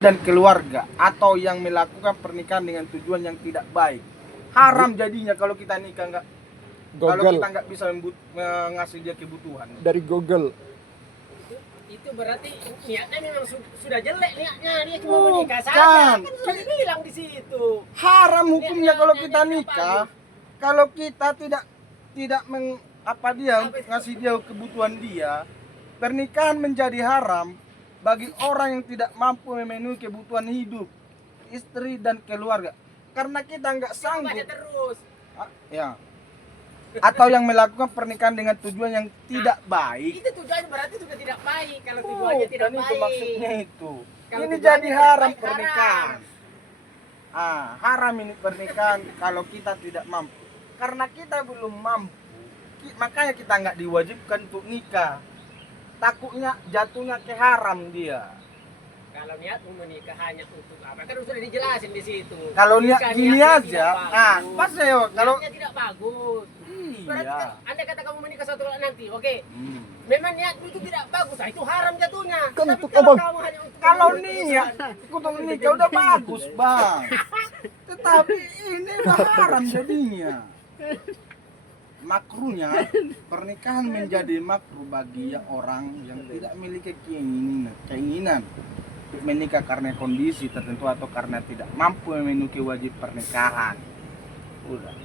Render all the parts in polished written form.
dan keluarga atau yang melakukan pernikahan dengan tujuan yang tidak baik. Haram jadinya kalau kita nikah kalau kita nggak bisa mengasih dia kebutuhan. Dari Google. Itu berarti niatnya memang sudah jelek niatnya, dia cuma menikah saja. Kan Sudah dibilang di situ. Haram hukumnya kalau kita nikah, kalau kita tidak ngasih dia kebutuhan dia, pernikahan menjadi haram bagi orang yang tidak mampu memenuhi kebutuhan hidup istri dan keluarga karena kita nggak sanggup terus. Ya, atau yang melakukan pernikahan dengan tujuan yang tidak baik. Itu tujuannya berarti sudah tidak baik. Kalau tujuannya tidak baik, itu maksudnya itu. Kalau Ini tujuannya jadi tidak haram baik, pernikahan. Haram ini pernikahan kalau kita tidak mampu. Karena kita belum mampu, makanya kita nggak diwajibkan untuk nikah. Takutnya jatuhnya ke haram dia. kalau niat menikah hanya untuk apa? Kan sudah dijelasin di situ. Kalau niat gini aja, pas ya kalau niatnya tidak bagus. Berarti iya. kan, andai kata kamu menikah suatu kali nanti, oke. Memang niatmu itu tidak bagus, itu haram jatuhnya. Kan Tapi untuk kalau abang. kamu hanya untuk Kalau menikah niat untuk nikah udah bagus, Bang. Tetapi ini udah haram jadinya. Makruhnya pernikahan menjadi makruh bagi orang yang tidak memiliki keinginan untuk menikah karena kondisi tertentu atau karena tidak mampu memenuhi wajib pernikahan. Udah.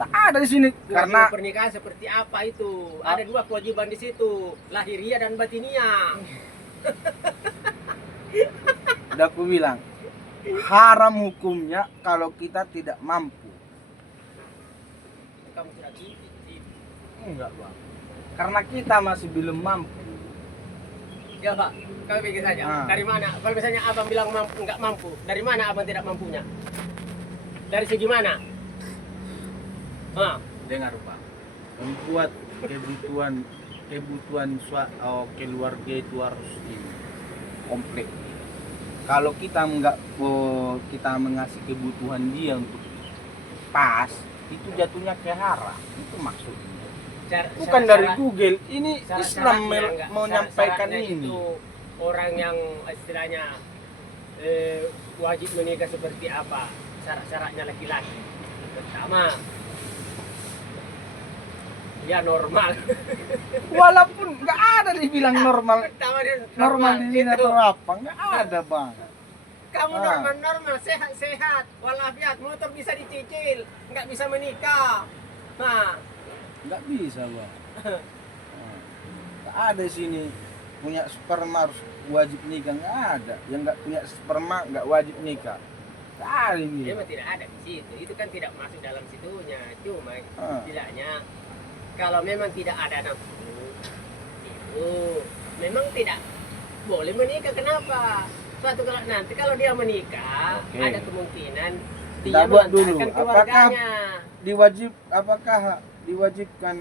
Tak ada di sini karena pernikahan seperti apa itu? Ada dua kewajiban di situ, lahiriah dan batiniah. udah aku bilang haram hukumnya kalau kita tidak mampu. Kamu sudah titik. Enggak, Bang. Karena kita masih belum mampu. Ya Pak, kami pikir saja. Dari mana? Kalau misalnya abang bilang nggak mampu, dari mana abang tidak mampunya? Dari segi mana? Dengar, Pak. Membuat kebutuhan keluarga itu harus komplit. Kalau kita kita mengasih kebutuhan dia untuk pas, itu jatuhnya ke haram. Itu maksudnya. Bukan dari Google, ini Islam menyampaikan ini. Itu orang yang istilahnya wajib menikah seperti apa? Syarat-syaratnya laki-laki. Pertama, dia normal. Walaupun nggak ada dibilang normal, Pertama dia normal di sini gitu. atau apa, nggak ada, Bang. Kamu normal, sehat, walafiat, motor bisa dicicil, nggak bisa menikah. Nggak bisa, Bang. Nggak ada di sini punya sperma harus wajib nikah, nggak ada. Yang nggak punya sperma nggak wajib nikah. Nggak ada ini. Memang tidak ada di situ. Itu kan tidak masuk dalam situnya. Cuma tidaknya kalau memang tidak ada nafsu itu memang tidak boleh menikah. Kenapa? Suatu nanti kalau dia menikah, ada kemungkinan dia mengantarkan keluarganya. Apakah diwajibkan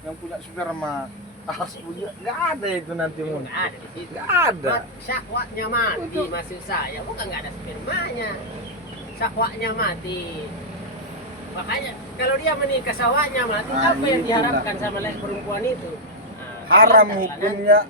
yang punya sperma harus punya? Nggak ada itu nanti mun. Nggak ada di situ. Nggak ada. Syahwatnya mati, maksud saya. Bukan nggak ada spermanya. Syahwatnya mati. Makanya kalau dia menikah syahwatnya mati, apa yang diharapkan sama perempuan itu? Haram hukumnya